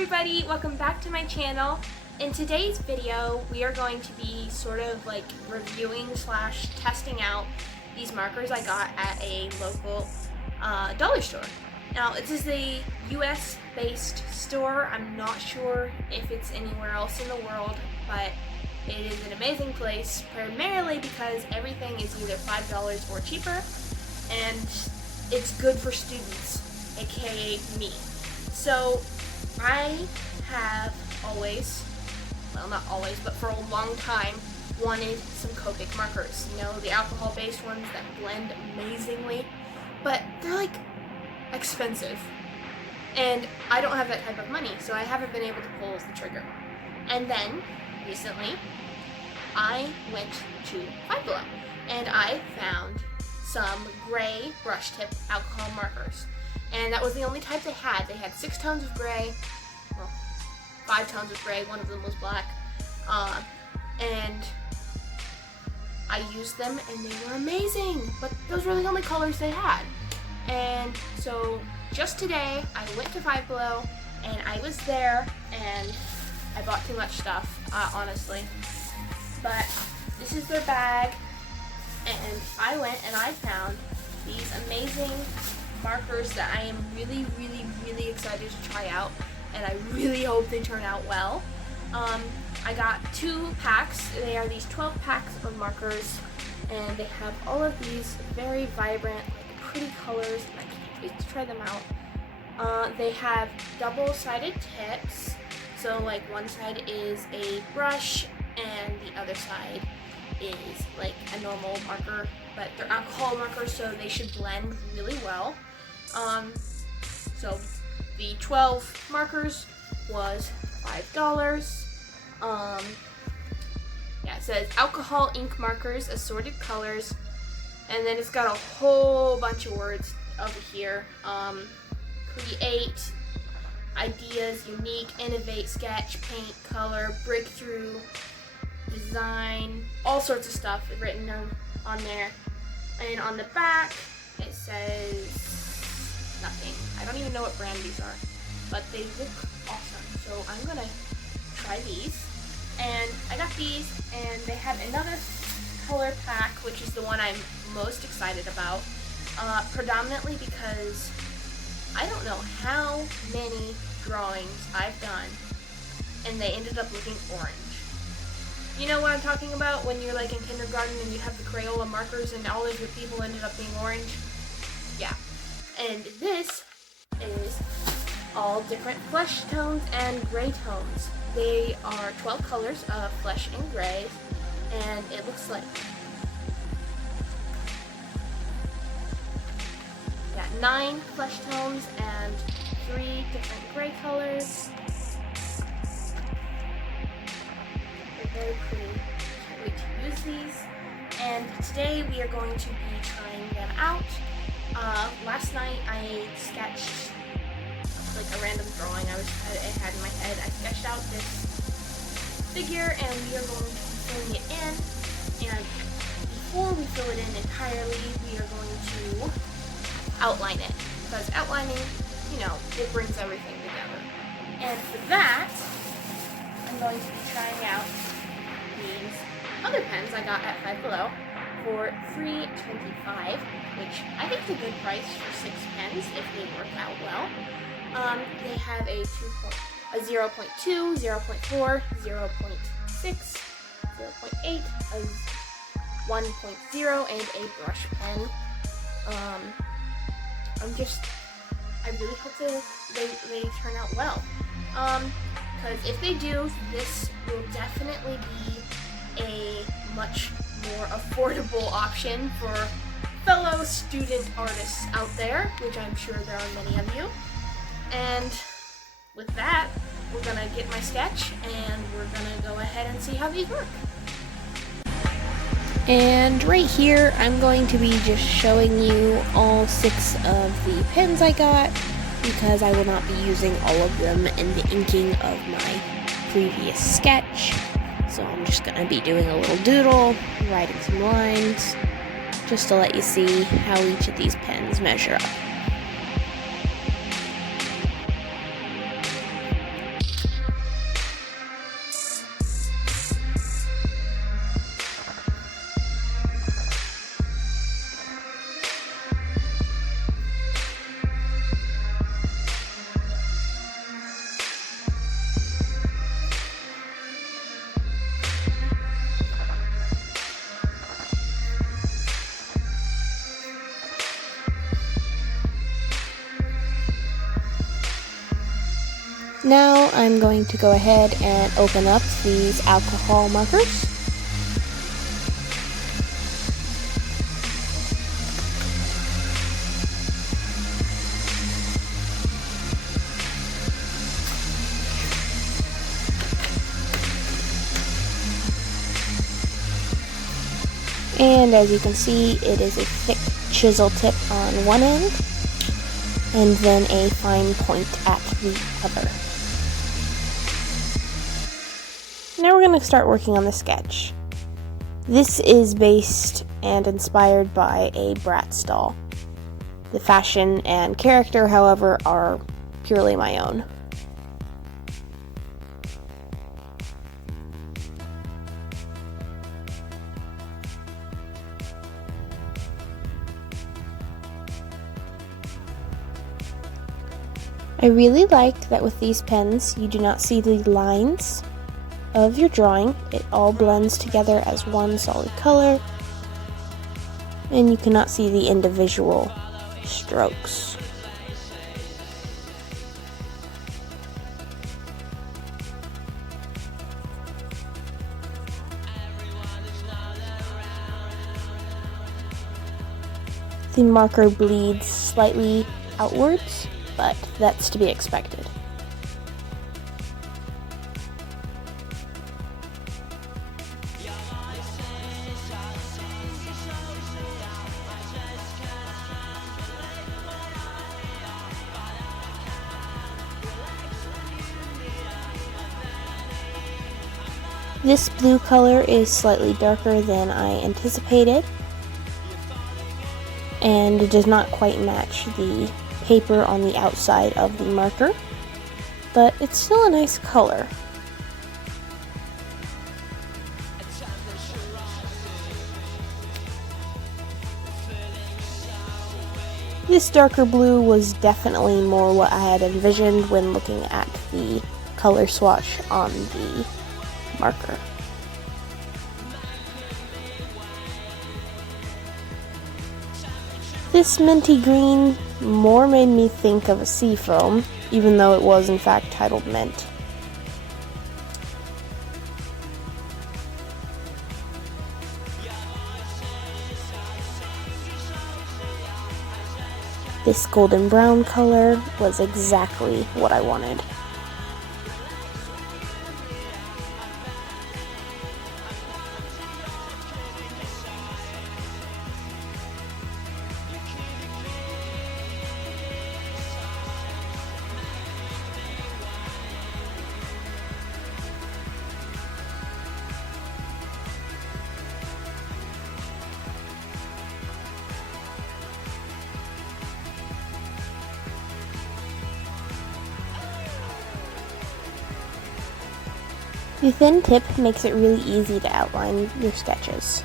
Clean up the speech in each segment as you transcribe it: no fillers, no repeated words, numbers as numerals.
everybody, welcome back to my channel. In today's video, we are going to be sort of like reviewing / testing out these markers I got at a local dollar store. Now, this is a US based store. I'm not sure if it's anywhere else in the world, but it is an amazing place, primarily because everything is either $5 or cheaper, and it's good for students, aka me. So I have always, well, not always, but for a long time, wanted some Copic markers. You know, the alcohol-based ones that blend amazingly, but they're like expensive. And I don't have that type of money, so I haven't been able to pull the trigger. And then, recently, I went to Five Below, and I found some gray brush tip alcohol markers. And that was the only type they had. They had 6 tones of gray, well, 5 tones of gray, one of them was black, and I used them and they were amazing, but those were the only colors they had. And so just today I went to Five Below and I was there and I bought too much stuff, honestly, but this is their bag, and I went and I found these amazing markers that I am really excited to try out, and I really hope they turn out well. I got 2 packs. They are these 12 packs of markers, and they have all of these very vibrant, like, pretty colors, and I can't wait to try them out. They have double-sided tips, so like one side is a brush and the other side is like a normal marker, but they're alcohol markers, so they should blend really well. So the 12 markers was $5. Yeah, it says alcohol ink markers, assorted colors, and then it's got a whole bunch of words over here. Create, ideas, unique, innovate, sketch, paint, color, breakthrough, design, all sorts of stuff written on there. And on the back, it says nothing. I don't even know what brand these are, but they look awesome. So I'm gonna try these. And I got these, and they had another color pack, which is the one I'm most excited about, predominantly because I don't know how many drawings I've done, and they ended up looking orange. You know what I'm talking about when you're like in kindergarten and you have the Crayola markers and all of your people ended up being orange? Yeah. And this is all different flesh tones and gray tones. They are 12 colors of flesh and gray, and it looks like, yeah, 9 flesh tones and 3 different gray colors. They're very pretty. Can't wait to use these. And today we are going to be trying them out. Last night I sketched like a random drawing I had in my head. I sketched out this figure, and we are going to be filling it in. And before we fill it in entirely, we are going to outline it, because outlining, you know, it brings everything together. And for that, I'm going to be trying out these other pens I got at Five Below for $3.25, which I think is a good price for 6 pens if they work out well. They have a 0.2, 0.4, 0.6, 0.8, a 1.0, and a brush pen. I really hope they turn out well. Because if they do, this will definitely be a much more affordable option for fellow student artists out there, which I'm sure there are many of you. And with that, we're gonna get my sketch and we're gonna go ahead and see how these work. And right here, I'm going to be just showing you all 6 of the pens I got, because I will not be using all of them in the inking of my previous sketch. So I'm just gonna be doing a little doodle, writing some lines, just to let you see how each of these pens measure up. Now I'm going to go ahead and open up these alcohol markers. And as you can see, it is a thick chisel tip on one end, and then a fine point at the other. Now we're going to start working on the sketch. This is based and inspired by a Bratz doll. The fashion and character, however, are purely my own. I really like that with these pens you do not see the lines of your drawing. It all blends together as one solid color, and you cannot see the individual strokes. The marker bleeds slightly outwards, but that's to be expected. This blue color is slightly darker than I anticipated, and it does not quite match the paper on the outside of the marker, but it's still a nice color. This darker blue was definitely more what I had envisioned when looking at the color swatch on the marker. This minty green more made me think of a sea foam, even though it was in fact titled Mint. This golden brown color was exactly what I wanted. The thin tip makes it really easy to outline your sketches.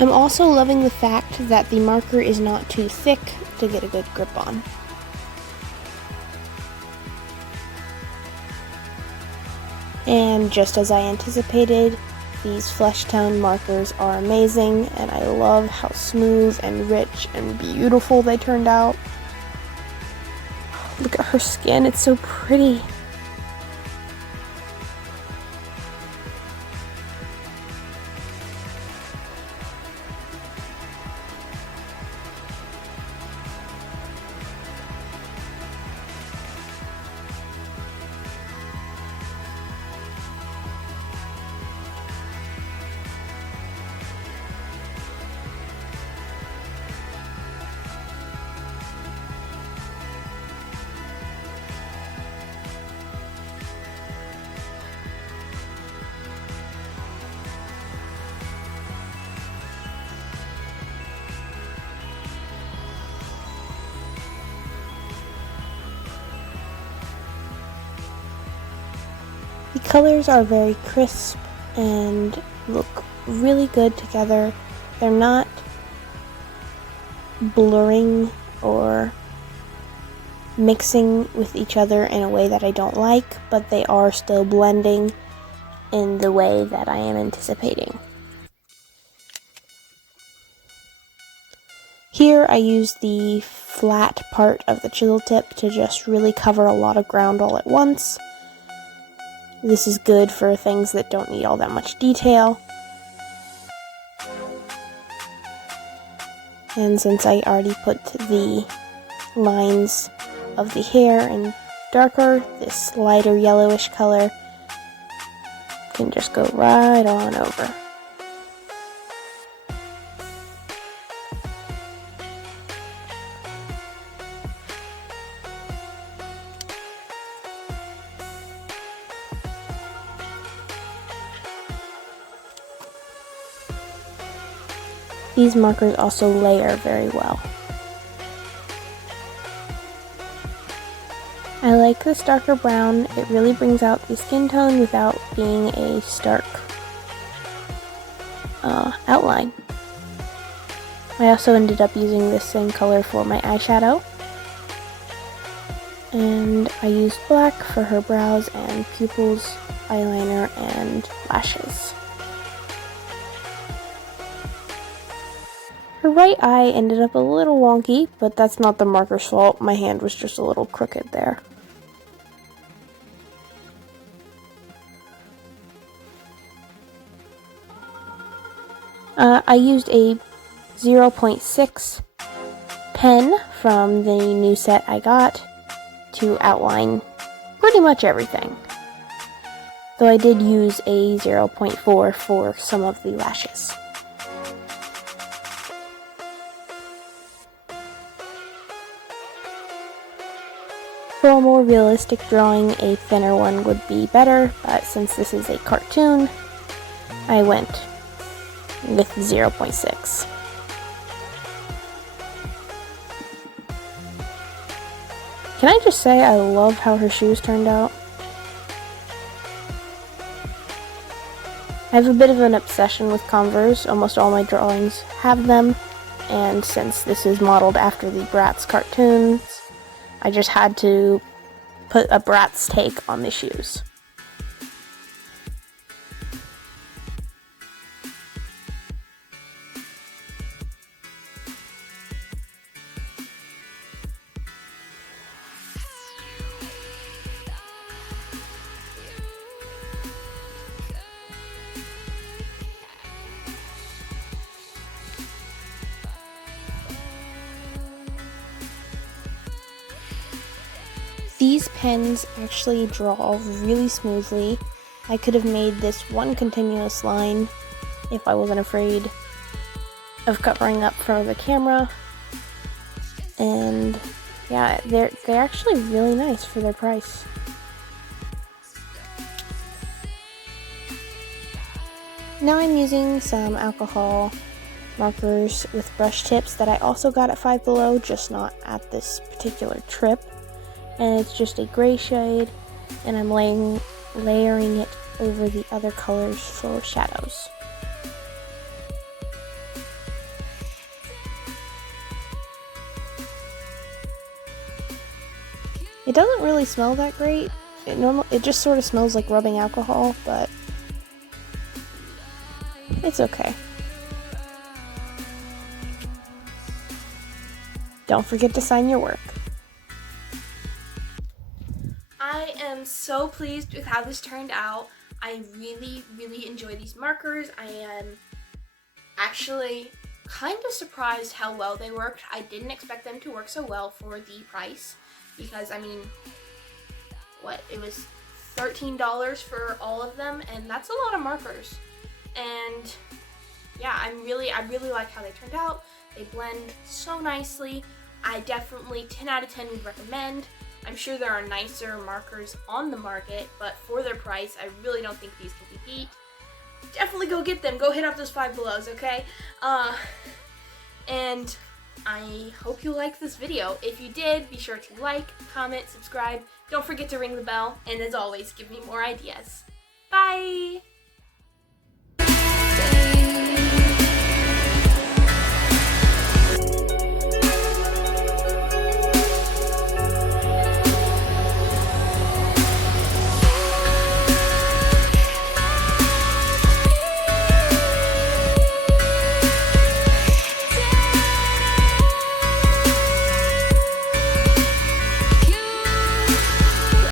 I'm also loving the fact that the marker is not too thick to get a good grip on. And just as I anticipated, these flesh tone markers are amazing, and I love how smooth and rich and beautiful they turned out. Look at her skin, it's so pretty. The colors are very crisp and look really good together. They're not blurring or mixing with each other in a way that I don't like, but they are still blending in the way that I am anticipating. Here I use the flat part of the chisel tip to just really cover a lot of ground all at once. This is good for things that don't need all that much detail. And since I already put the lines of the hair in darker, this lighter yellowish color can just go right on over. These markers also layer very well. I like this darker brown. It really brings out the skin tone without being a stark outline. I also ended up using this same color for my eyeshadow. And I used black for her brows and pupils, eyeliner, and lashes. Her right eye ended up a little wonky, but that's not the marker's fault. My hand was just a little crooked there. I used a 0.6 pen from the new set I got to outline pretty much everything. Though I did use a 0.4 for some of the lashes. For a more realistic drawing, a thinner one would be better, but since this is a cartoon, I went with 0.6. Can I just say I love how her shoes turned out? I have a bit of an obsession with Converse. Almost all my drawings have them, and since this is modeled after the Bratz cartoons, I just had to put a Bratz take on the shoes. These pens actually draw really smoothly. I could have made this one continuous line if I wasn't afraid of covering up for the camera. And yeah, they're actually really nice for their price. Now I'm using some alcohol markers with brush tips that I also got at Five Below, just not at this particular trip. And it's just a gray shade, and I'm layering it over the other colors for shadows. It doesn't really smell that great. It just sort of smells like rubbing alcohol, but it's okay. Don't forget to sign your work. I am so pleased with how this turned out. I really, really enjoy these markers. I am actually kind of surprised how well they worked. I didn't expect them to work so well for the price because, I mean, it was $13 for all of them, and that's a lot of markers. And yeah, I really like how they turned out. They blend so nicely. I definitely 10 out of 10 would recommend. I'm sure there are nicer markers on the market, but for their price, I really don't think these can be beat. Definitely go get them. Go hit up those Five Belows, okay? And I hope you liked this video. If you did, be sure to like, comment, subscribe. Don't forget to ring the bell, and as always, give me more ideas. Bye!